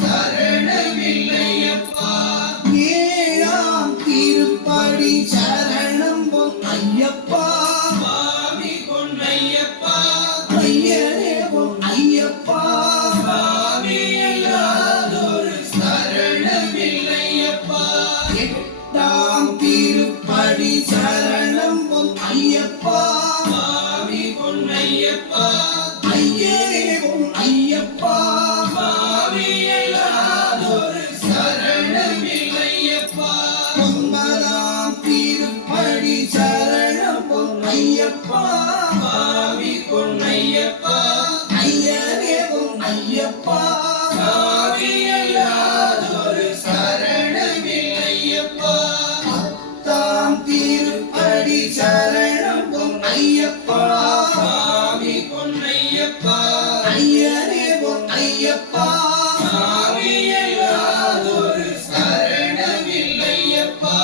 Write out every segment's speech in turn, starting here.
சரணமில்லையப்பா. ஏழாம் திருப்படி சரணம் பொன் ஐயப்பா. சுவாமி பொன்னையப்பா. ஐயனே பொன் ஐயப்பா. சுவாமி இல்லாதொரு சரணமில்லையப்பா. எட்டாம் திருப்படி சரணம் பொன் ஐயப்பா. சுவாமி பொன்னையப்பா. ஐயனே பொன் ஐயப்பா. சுவாமி இல்லாதொரு சரணமில்லையப்பா. ஒன்பதாம் திருப்படி சரணம் பொன் ஐயப்பா. சுவாமி பொன்னையப்பா. ஐயனே பொன் ஐயப்பா. சுவாமி இல்லாதொரு சரணமில்லையப்பா. பத்தாம் திருப்படி சரணம் பொன் ஐயப்பா. சுவாமி பொன்னையப்பா. ஐயனே பொன் ஐயப்பா. சுவாமி இல்லாதொரு சரணமில்லையப்பா.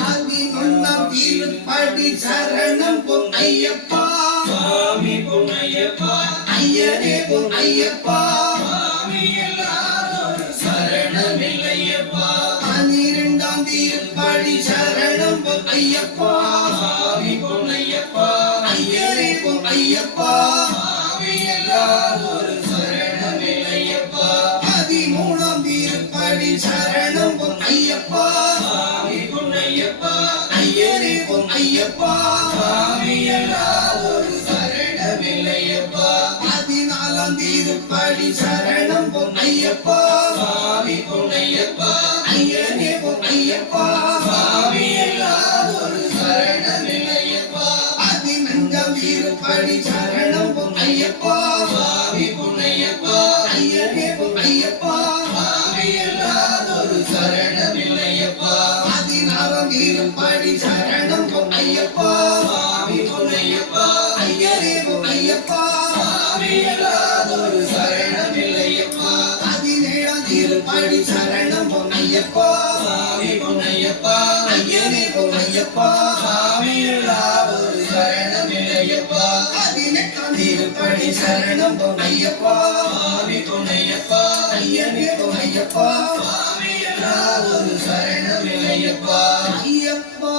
பதினொன்னாம் திருப்படி சரணம் பொன் ஐயப்பா. சுவாமி பொன்னையப்பா. ஐயனே பொன் ஐயப்பா. சுவாமி இல்லாதொரு சரணமில்லையப்பா. பன்னிரண்டாம் திருப்படி சரணம் பொன் ஐயப்பா. சுவாமி பொன்னையப்பா. ஐயனே பொன் ஐயப்பா. சுவாமி இல்லாதொரு சரணமில்லையப்பா. பதிமூணாம் திருப்படி சரணம் பொன் ஐயப்பா. சுவாமி பொன்னையப்பா. ஐயனே பொன் ஐயப்பா. சுவாமி இல்லாதொரு சரணமில்லையப்பா. பதினாலாம் திருப்படி சரணம் பொன் ஐயப்பா. சுவாமி பொன்னையப்பா. ஐயனே பொன் ஐயப்பா. சுவாமி இல்லாதொரு சரணமில்லையப்பா. பதினஞ்சாம் திருப்படி சரணம் பொன் ஐயப்பா. சுவாமி பொன்னையப்பா. ஐயனே பொன் ஐயப்பா. சுவாமி இல்லாதொரு சரணமில்லையப்பா. பதினாறாம் திருப்படி சரணம் பொன் ஐயப்பா. சுவாமி பொன்னையப்பா. ஐயனே பொன் ஐயப்பா. சுவாமி இல்லாதொரு சரணமில்லையப்பா. பதினேழாம் திருப்படி சரணம் பொன் ஐயப்பா. சுவாமி பொன்னையப்பா. ஐயனே பொன் ஐயப்பா. சுவாமி இல்லாதொரு சரணமில்லையப்பா. பதினெட்டாம் திருப்படி சரணம் பொன் ஐயப்பா. சுவாமி பொன்னையப்பா. ஐயனே பொன் ஐயப்பா. சுவாமி இல்லாதொரு சரணமில்லையப்பா. ஐயப்பா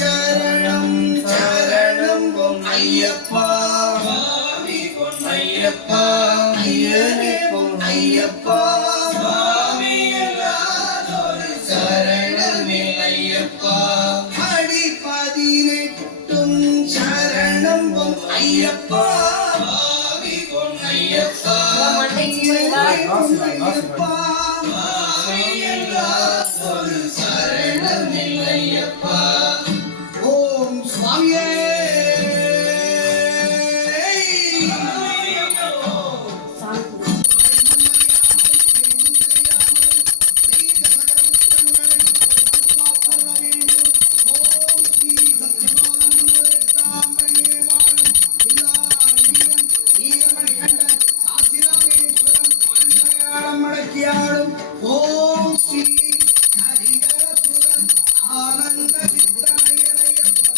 சரணம் சரணம் பொன் ஐயப்பா. சுவாமி பொன்னையப்பா. ஐயனே பொன் ஐயப்பா. சுவாமி இல்லாதொரு சரணமில்லையப்பா. அடி பதினெட்டும் சரணம் பொன் ஐயப்பா. சுவாமி பொன்னையப்பா. ஐயப்பா. சுவாமி இல்லாதொரு சரணமில்லையப்பா. ஓம் சுவாமியே. மடக்கியாடும் ஓம் ஸ்ரீ ஹரிஹரசுரன் ஆனந்த சித்தமயரையப்பா.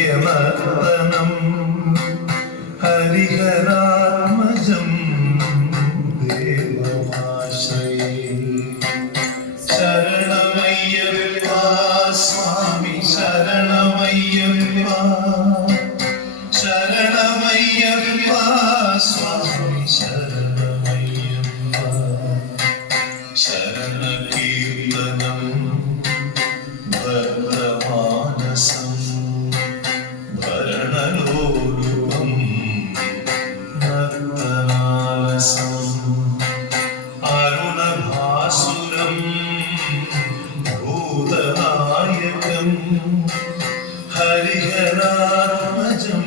നിത്യമർപ്പണം ഹരിഹരാത്മജം ദേവമാശ്രയേ. ശരണമയ്യപ്പ സ്വാമി ശരണമയ്യപ്പ. ശരണമയ്യപ്പ സ്വാമി ശരണമയ്യപ്പ. ശരണകീർത്തനം ഭദ്രമാനസം ഭരണലോലുപം നർത്തനാലസം അരുണഭാസുരം ഭൂലോകനാഥം ഹരിഹരാത്മജം